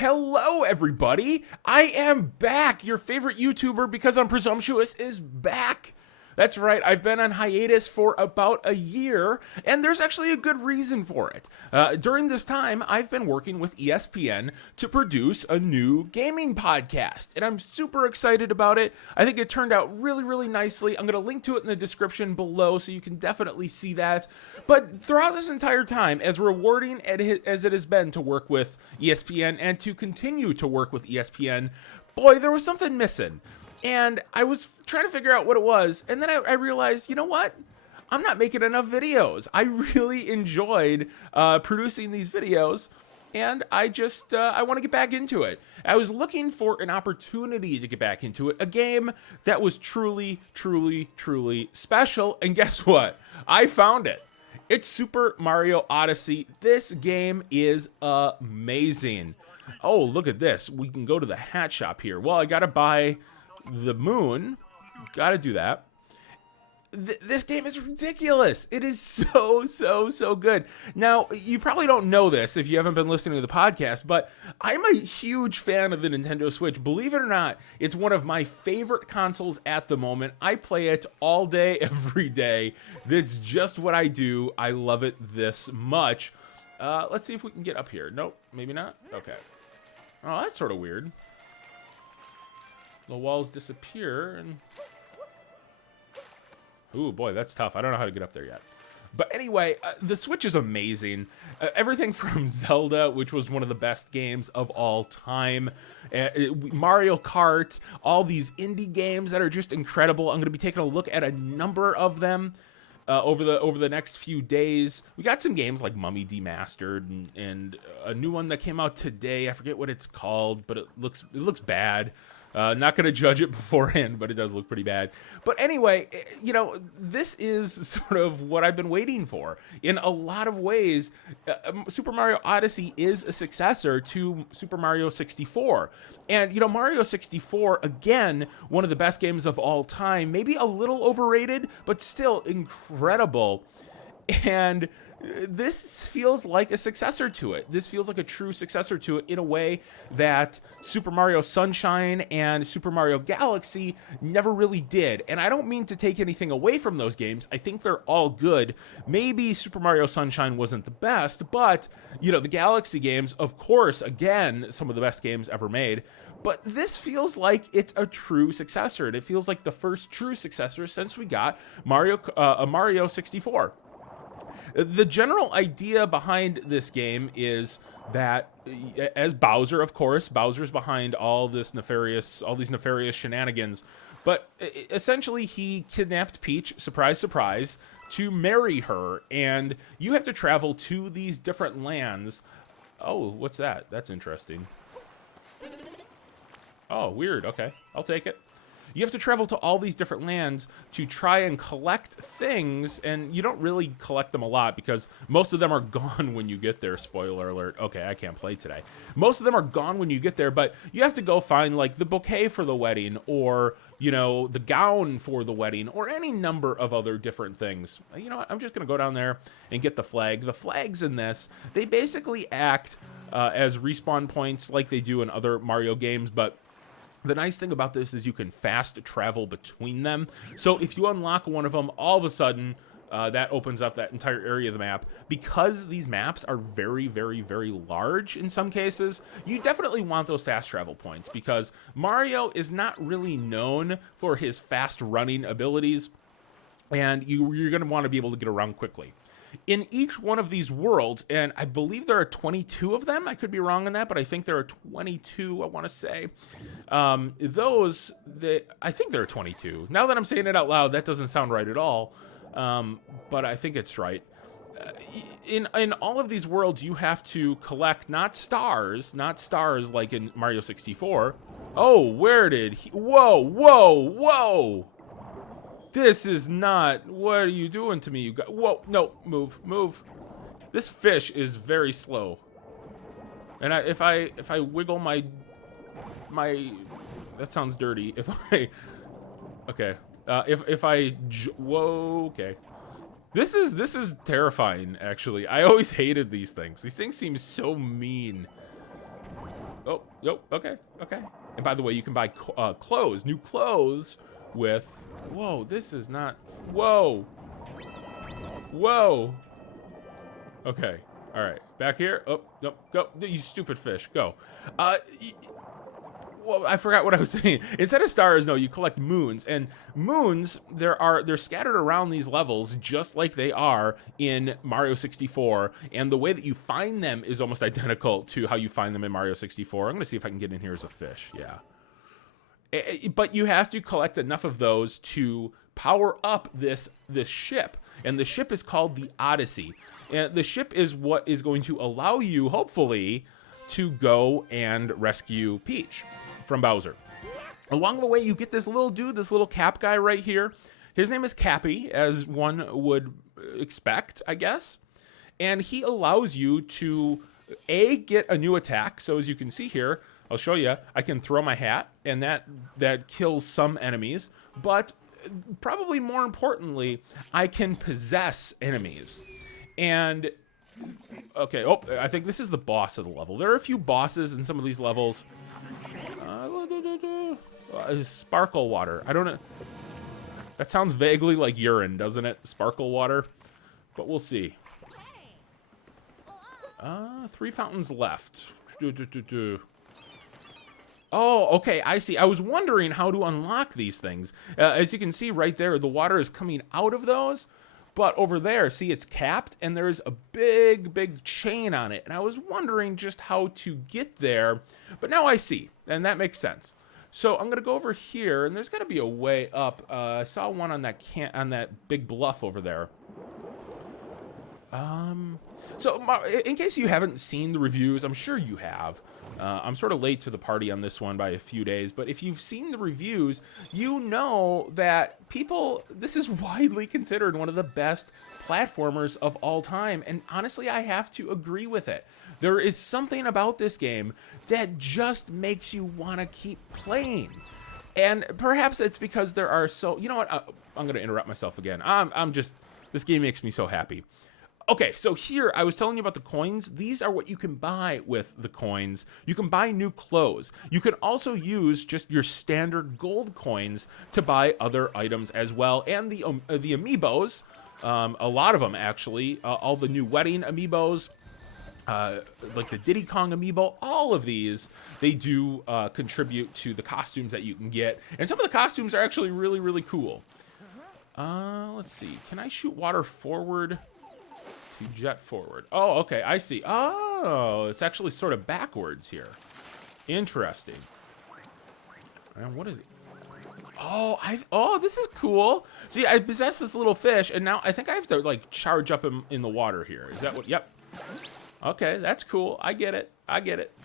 Hello, everybody. I am back. Your favorite YouTuber, because I'm presumptuous, is back. That's right, I've been on hiatus for about a year, and there's actually a good reason for it. During this time, I've been working with ESPN to produce a new gaming podcast, and I'm super excited about it. I think it turned out really, really nicely. I'm going to link to it in the description below, so you can definitely see that. But throughout this entire time, as rewarding as it has been to work with ESPN and to continue to work with ESPN, boy, there was something missing. And I was trying to figure out what it was, and then I realized, you know what? I'm not making enough videos. I really enjoyed producing these videos, and I want to get back into it. I was looking for an opportunity to get back into it, a game that was truly, truly, truly special, and guess what? I found it. It's Super Mario Odyssey. This game is amazing. Oh, look at this. We can go to the hat shop here. Well, I gotta buy the moon. Gotta do that. This game is ridiculous. It is so good. Now, you probably don't know this if you haven't been listening to the podcast, but I'm a huge fan of the Nintendo Switch. Believe it or not, it's one of my favorite consoles at the moment. I play it all day, every day. That's just what I do. I love it this much. Let's see if we can get up here. Nope, maybe not. Okay. Oh, that's sort of weird. The walls disappear, and ooh, boy, that's tough. I don't know how to get up there yet. But anyway, the Switch is amazing. Everything from Zelda, which was one of the best games of all time, Mario Kart, all these indie games that are just incredible. I'm going to be taking a look at a number of them over the next few days. We got some games like Mummy Demastered and a new one that came out today. I forget what it's called, but it looks bad. Not going to judge it beforehand, but it does look pretty bad. But anyway, you know, this is sort of what I've been waiting for. In a lot of ways, Super Mario Odyssey is a successor to Super Mario 64. And, you know, Mario 64, again, one of the best games of all time, maybe a little overrated, but still incredible. And this feels like a successor to it. This feels like a true successor to it in a way that Super Mario Sunshine and Super Mario Galaxy never really did. And I don't mean to take anything away from those games. I think they're all good. Maybe Super Mario Sunshine wasn't the best, but, you know, the Galaxy games, of course, again, some of the best games ever made. But this feels like it's a true successor. And it feels like the first true successor since we got Mario 64. The general idea behind this game is that, as Bowser, of course, Bowser's behind all these nefarious shenanigans, but essentially he kidnapped Peach, surprise, surprise, to marry her, and you have to travel to these different lands. Oh, what's that? That's interesting. Oh, weird. Okay, I'll take it. You have to travel to all these different lands to try and collect things, and you don't really collect them a lot because most of them are gone when you get there. Spoiler alert. Okay, I can't play today. Most of them are gone when you get there, but you have to go find, like, the bouquet for the wedding, or, you know, the gown for the wedding, or any number of other different things. You know what? I'm just going to go down there and get the flag. The flags in this, they basically act as respawn points like they do in other Mario games, but the nice thing about this is you can fast travel between them. So if you unlock one of them, all of a sudden, that opens up that entire area of the map. Because these maps are very, very, very large in some cases, you definitely want those fast travel points, because Mario is not really known for his fast running abilities, and you're going to want to be able to get around quickly. In each one of these worlds, and I believe there are 22 of them. I could be wrong on that, but I think there are 22, I want to say. I think there are 22. Now that I'm saying it out loud, that doesn't sound right at all, but I think it's right. In all of these worlds, you have to collect not stars like in Mario 64. Oh, where did he... Whoa! This is not... What are you doing to me, you guys? Whoa, no, move. This fish is very slow. And if I wiggle my... That sounds dirty. Okay. Whoa, okay. This is terrifying, actually. I always hated these things. These things seem so mean. Oh, okay, okay. And by the way, you can buy clothes, new clothes with... Whoa, this is not... Whoa. Whoa. Okay, all right. Back here. Oh, no, go. You stupid fish, go. Well, I forgot what I was saying. Instead of stars, no, you collect moons. And moons, they're scattered around these levels just like they are in Mario 64. And the way that you find them is almost identical to how you find them in Mario 64. I'm going to see if I can get in here as a fish. Yeah. But you have to collect enough of those to power up this ship. And the ship is called the Odyssey. And the ship is what is going to allow you, hopefully, to go and rescue Peach from Bowser. Along the way, you get this little dude, this little cap guy right here. His name is Cappy, as one would expect, I guess. And he allows you to, A, get a new attack. So as you can see here, I'll show you, I can throw my hat, and that kills some enemies. But probably more importantly, I can possess enemies. And, okay, oh, I think this is the boss of the level. There are a few bosses in some of these levels. Sparkle water. I don't know. That sounds vaguely like urine, doesn't it? Sparkle water. But we'll see. 3 fountains left. Oh, okay, I see. I was wondering how to unlock these things. As you can see right there, the water is coming out of those. But over there, see, it's capped, and there's a big, big chain on it. And I was wondering just how to get there. But now I see, and that makes sense. So I'm going to go over here, and there's got to be a way up. I saw one on that big bluff over there. So in case you haven't seen the reviews, I'm sure you have. I'm sort of late to the party on this one by a few days, but if you've seen the reviews, you know that this is widely considered one of the best platformers of all time, and honestly, I have to agree with it. There is something about this game that just makes you want to keep playing. And perhaps it's because there are you know what? I'm going to interrupt myself again. This game makes me so happy. Okay, so here, I was telling you about the coins. These are what you can buy with the coins. You can buy new clothes. You can also use just your standard gold coins to buy other items as well. And the amiibos, a lot of them actually, all the new wedding amiibos, like the Diddy Kong amiibo, all of these, they do contribute to the costumes that you can get. And some of the costumes are actually really, really cool. Let's see. Can I shoot water forward? Jet forward. Oh, okay, I see. Oh, it's actually sort of backwards here. Interesting. And what is it? Oh, this is cool. See, I possess this little fish, and now I think I have to, like, charge up in the water here. Is that what? Yep. Okay, that's cool. I get it. I get it.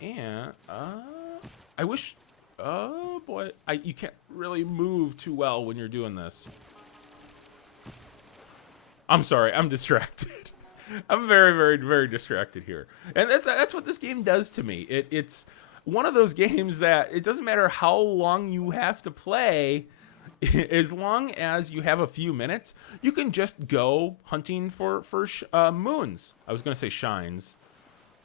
And, I wish... Oh, boy. You can't really move too well when you're doing this. I'm sorry, I'm distracted. I'm very, very, very distracted here. And that's what this game does to me. It's one of those games that it doesn't matter how long you have to play, as long as you have a few minutes, you can just go hunting for moons. I was going to say shines.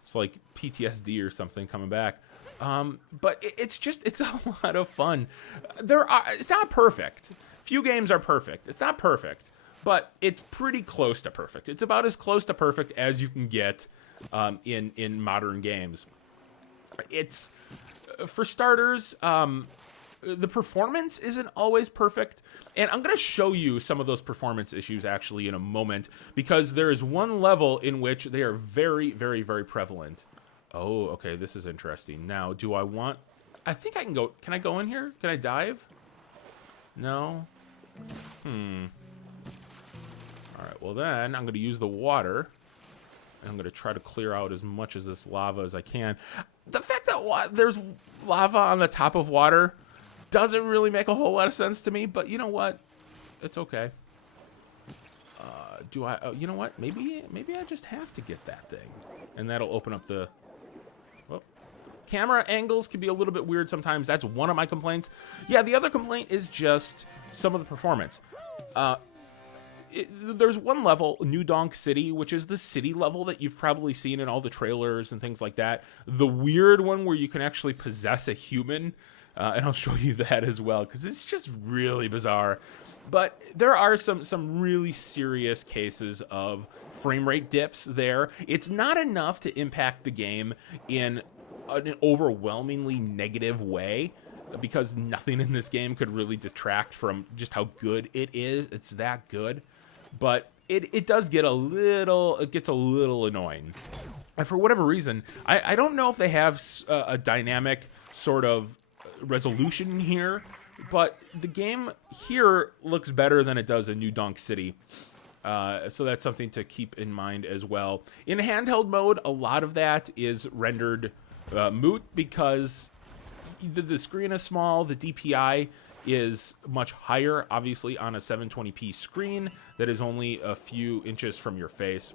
It's like PTSD or something coming back. But it's a lot of fun. It's not perfect. Few games are perfect. It's not perfect. But it's pretty close to perfect. It's about as close to perfect as you can get in modern games. It's, for starters, the performance isn't always perfect. And I'm going to show you some of those performance issues actually in a moment, because there is one level in which they are very, very, very prevalent. Oh, okay, this is interesting. Now, do I want... I think I can go... Can I go in here? Can I dive? No? Alright, well then, I'm going to use the water. And I'm going to try to clear out as much of this lava as I can. The fact that there's lava on the top of water doesn't really make a whole lot of sense to me, but you know what? It's okay. You know what? Maybe I just have to get that thing. And that'll open up the... Oh. Camera angles can be a little bit weird sometimes. That's one of my complaints. Yeah, the other complaint is just some of the performance. there's one level, New Donk City, which is the city level that you've probably seen in all the trailers and things like that. The weird one where you can actually possess a human, and I'll show you that as well, because it's just really bizarre. But there are some really serious cases of frame rate dips there. It's not enough to impact the game in an overwhelmingly negative way, because nothing in this game could really detract from just how good it is. It's that good. But it does get it gets a little annoying. And for whatever reason, I don't know if they have a dynamic sort of resolution here, but the game here looks better than it does in New Donk City. So that's something to keep in mind as well. In handheld mode, a lot of that is rendered moot because the screen is small, the DPI is much higher, obviously, on a 720p screen that is only a few inches from your face.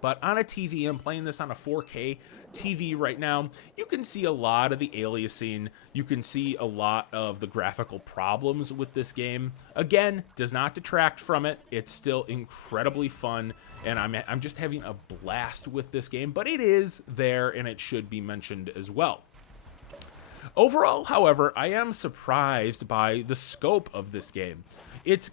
But on a TV, I'm playing this on a 4K TV right now, you can see a lot of the aliasing. You can see a lot of the graphical problems with this game. Again, does not detract from it. It's still incredibly fun, and I'm just having a blast with this game, but it is there, and it should be mentioned as well. Overall, however, I am surprised by the scope of this game. It's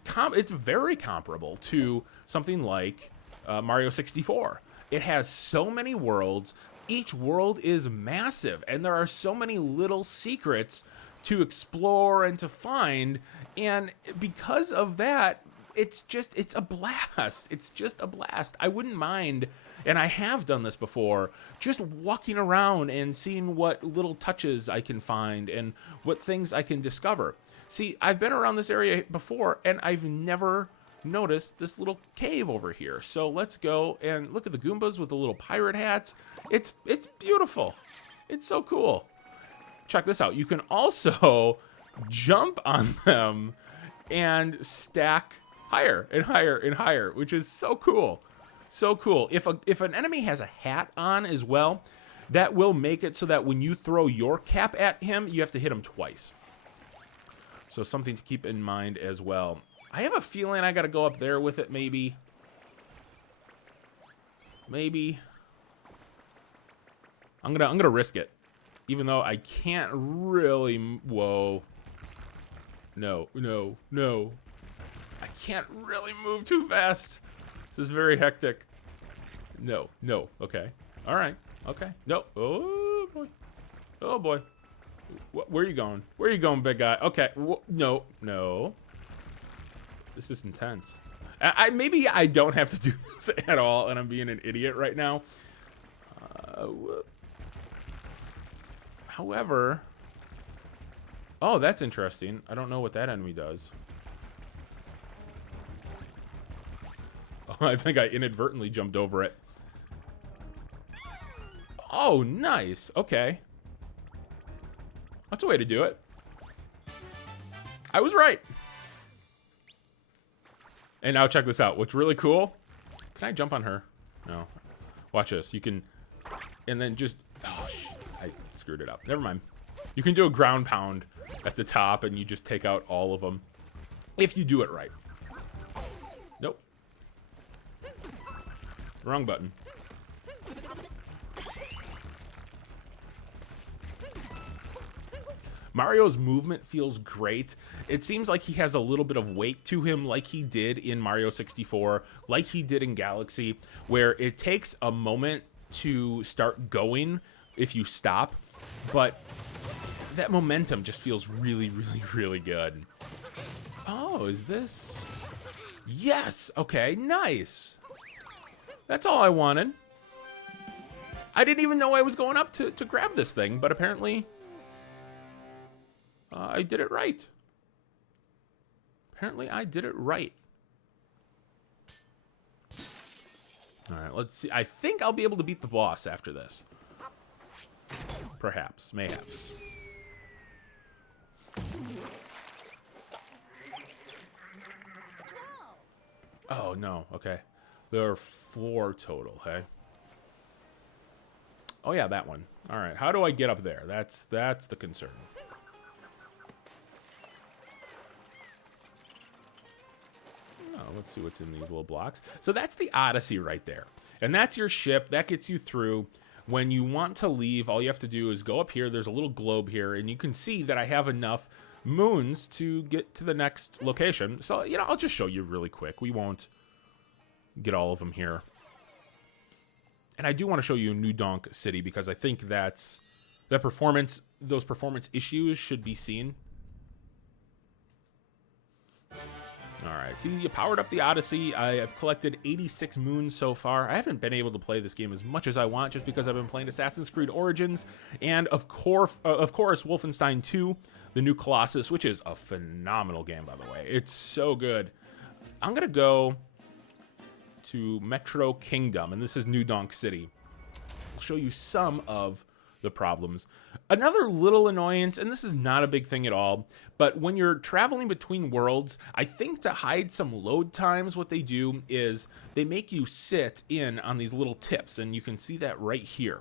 very comparable to something like Mario 64. It has so many worlds. Each world is massive, and there are so many little secrets to explore and to find, and because of that, it's a blast. It's just a blast. I wouldn't mind, and I have done this before, just walking around and seeing what little touches I can find and what things I can discover. See, I've been around this area before, and I've never noticed this little cave over here. So let's go and look at the Goombas with the little pirate hats. It's beautiful. It's so cool. Check this out. You can also jump on them and stack higher and higher and higher, which is so cool. So cool. If an enemy has a hat on as well, that will make it so that when you throw your cap at him, you have to hit him twice. So something to keep in mind as well. I have a feeling I got to go up there with it, maybe. Maybe. I'm gonna risk it, even though I can't really. Whoa. No. I can't really move too fast. This is very hectic. No. Okay. All right. Okay. No. Oh boy. Oh boy. Where are you going? Where are you going, big guy? Okay. No. This is intense. Maybe I don't have to do this at all, and I'm being an idiot right now. However, oh, that's interesting. I don't know what that enemy does. Oh, I think I inadvertently jumped over it. Oh, nice. Okay. That's a way to do it. I was right. And now check this out. What's really cool? Can I jump on her? No. Watch this. You can, and then just, oh, I screwed it up. Never mind. You can do a ground pound at the top, and you just take out all of them if you do it right. Nope. Wrong button. Mario's movement feels great. It seems like he has a little bit of weight to him, like he did in Mario 64, like he did in Galaxy, where it takes a moment to start going if you stop, but that momentum just feels really, really, really good. Oh, is this? Yes! Okay, nice! That's all I wanted. I didn't even know I was going up to grab this thing, but apparently I did it right. Apparently I did it right. All right, let's see. I think I'll be able to beat the boss after this. Perhaps, mayhaps. Oh, no, okay. There are 4 total, hey? Oh, yeah, that one. All right, how do I get up there? That's the concern. let's see what's in these little blocks. So that's the Odyssey right there. And that's your ship. That gets you through. When you want to leave, all you have to do is go up here. There's a little globe here, and you can see that I have enough moons to get to the next location. So, you know, I'll just show you really quick. We won't get all of them here. And I do want to show you New Donk City because I think that's the performance, those performance issues should be seen. All right, see, you powered up the Odyssey. I have collected 86 moons so far. I haven't been able to play this game as much as I want just because I've been playing Assassin's Creed Origins and, of course, Wolfenstein 2, the new Colossus, which is a phenomenal game, by the way. It's so good. I'm going to go to Metro Kingdom, and this is New Donk City. I'll show you some of the problems. Another little annoyance, and this is not a big thing at all, but when you're traveling between worlds, I think to hide some load times, what they do is they make you sit in on these little tips, and you can see that right here.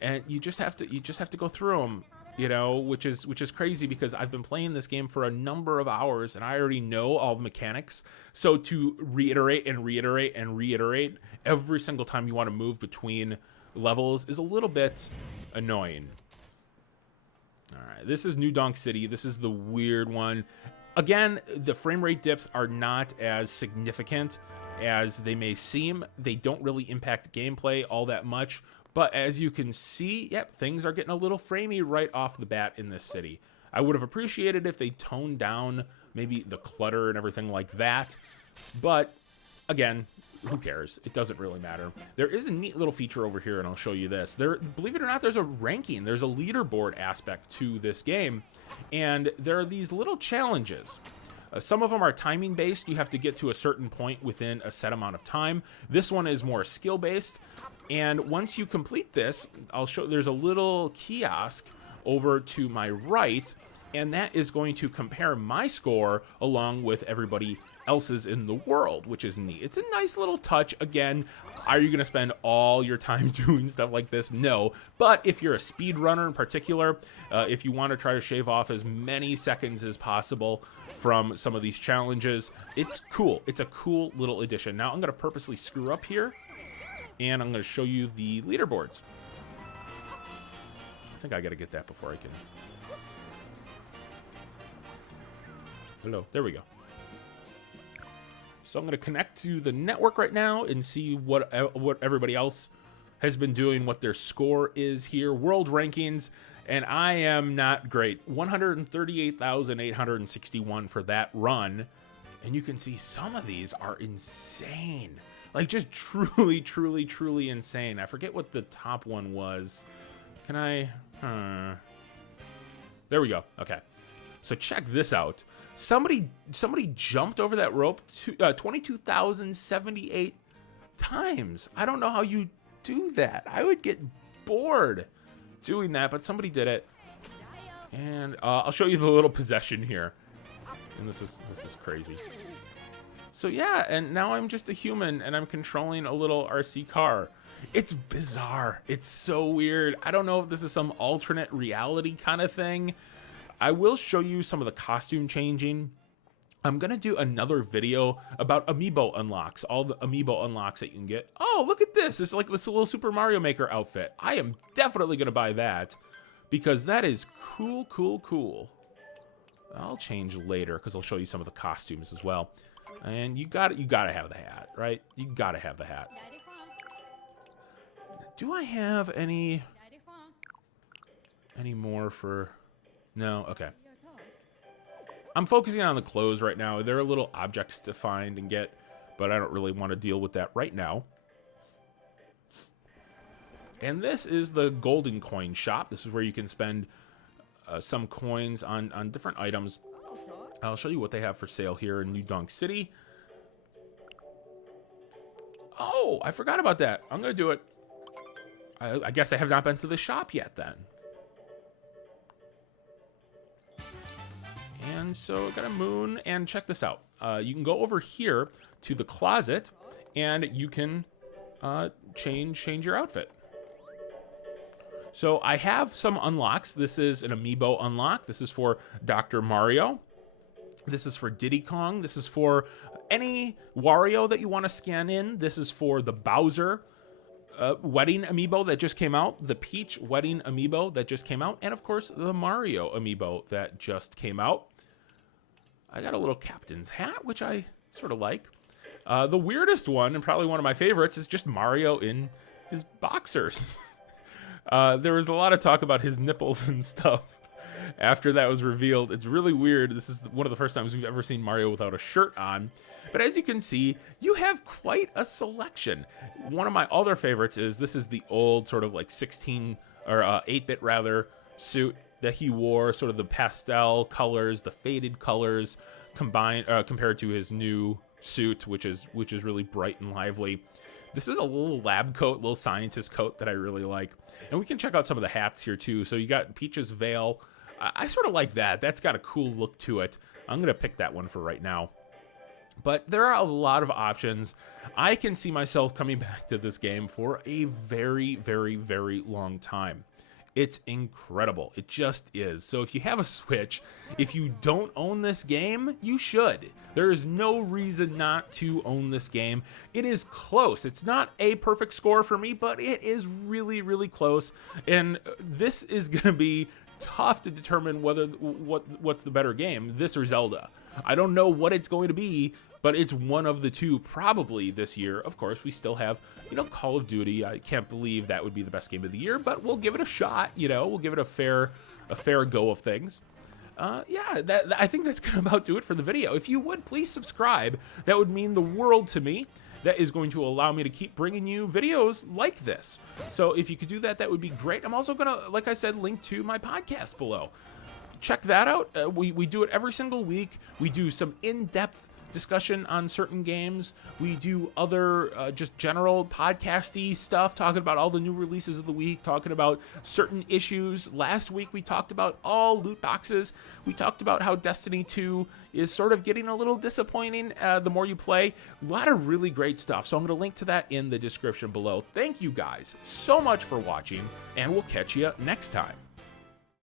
And you just have to go through them, you know, which is crazy because I've been playing this game for a number of hours and I already know all the mechanics. So to reiterate and reiterate and reiterate every single time you want to move between levels is a little bit annoying. All right, this is New Donk City. This is the weird one. Again, the frame rate dips are not as significant as they may seem. They don't really impact gameplay all that much. But as you can see, yep, things are getting a little framey right off the bat in this city. I would have appreciated if they toned down maybe the clutter and everything like that. But again, who cares? It doesn't really matter. There is a neat little feature over here, and I'll show you this. Believe it or not, there's a ranking. There's a leaderboard aspect to this game, and there are these little challenges. Some of them are timing based. You have to get to a certain point within a set amount of time. This one is more skill based. And once you complete this, I'll show there's a little kiosk over to my right, and that is going to compare my score along with everybody else's in the world, which is neat. It's a nice little touch. Again, are you going to spend all your time doing stuff like this? No. But if you're a speed runner in particular, if you want to try to shave off as many seconds as possible from some of these challenges, it's cool. It's a cool little addition. Now I'm going to purposely screw up here, and I'm going to show you the leaderboards. I think I got to get that before I can. Hello. There we go. So I'm going to connect to the network right now and see what everybody else has been doing, what their score is here. World rankings, and I am not great. 138,861 for that run. And you can see some of these are insane. Like, just truly, truly, truly insane. I forget what the top one was. Can I? There we go. Okay. So check this out. Somebody jumped over that rope 22,078 times. I don't know how you do that. I would get bored doing that, but somebody did it. And I'll show you the little possession here. And this is crazy. So yeah, and now I'm just a human and I'm controlling a little RC car. It's bizarre. It's so weird. I don't know if this is some alternate reality kind of thing. I will show you some of the costume changing. I'm going to do another video about amiibo unlocks, all the amiibo unlocks that you can get. Oh, look at this. It's like this little Super Mario Maker outfit. I am definitely going to buy that because that is cool, cool, cool. I'll change later because I'll show you some of the costumes as well. And you got to have the hat, right? You got to have the hat. Do I have any more for... No? Okay. I'm focusing on the clothes right now. There are little objects to find and get, but I don't really want to deal with that right now. And this is the golden coin shop. This is where you can spend some coins on different items. I'll show you what they have for sale here in New Donk City. Oh, I forgot about that. I'm going to do it. I guess I have not been to the shop yet then. And so I got a moon, and check this out. You can go over here to the closet, and you can change your outfit. So I have some unlocks. This is an amiibo unlock. This is for Dr. Mario. This is for Diddy Kong. This is for any Wario that you want to scan in. This is for the Bowser wedding amiibo that just came out, the Peach wedding amiibo that just came out, and of course the Mario amiibo that just came out. I got a little captain's hat, which I sort of like. The weirdest one, and probably one of my favorites, is just Mario in his boxers. There was a lot of talk about his nipples and stuff after that was revealed. It's really weird. This is one of the first times we've ever seen Mario without a shirt on. But as you can see, you have quite a selection. One of my other favorites is this is the old sort of like 16 or 8-bit rather suit that he wore, sort of the pastel colors, the faded colors combined compared to his new suit, which is really bright and lively. This is a little lab coat, little scientist coat that I really like. And we can check out some of the hats here too. So you got Peach's veil. I sort of like that. That's got a cool look to it. I'm going to pick that one for right now. But there are a lot of options. I can see myself coming back to this game for a very, very, very long time. It's incredible. It just is. So if you have a Switch, if you don't own this game, you should. There is no reason not to own this game. It is close. It's not a perfect score for me, but it is really, really close. And this is going to be tough to determine what's the better game, this or Zelda. I don't know what it's going to be, but it's one of the two probably this year. Of course, we still have, Call of Duty. I can't believe that would be the best game of the year, but we'll give it a shot. We'll give it a fair go of things. Yeah, I think that's gonna about do it for the video. If you would please subscribe, that would mean the world to me. That is going to allow me to keep bringing you videos like this. So if you could do that, that would be great. I'm also gonna, like I said, link to my podcast below. Check that out. We do it every single week. We do some in-depth discussion on certain games. We do other just general podcasty stuff, talking about all the new releases of the week, talking about certain issues. Last week we talked about all loot boxes. We talked about how Destiny 2 is sort of getting a little disappointing the more you play. A lot of really great stuff. So I'm going to link to that in the description below. Thank you guys so much for watching, and we'll catch you next time.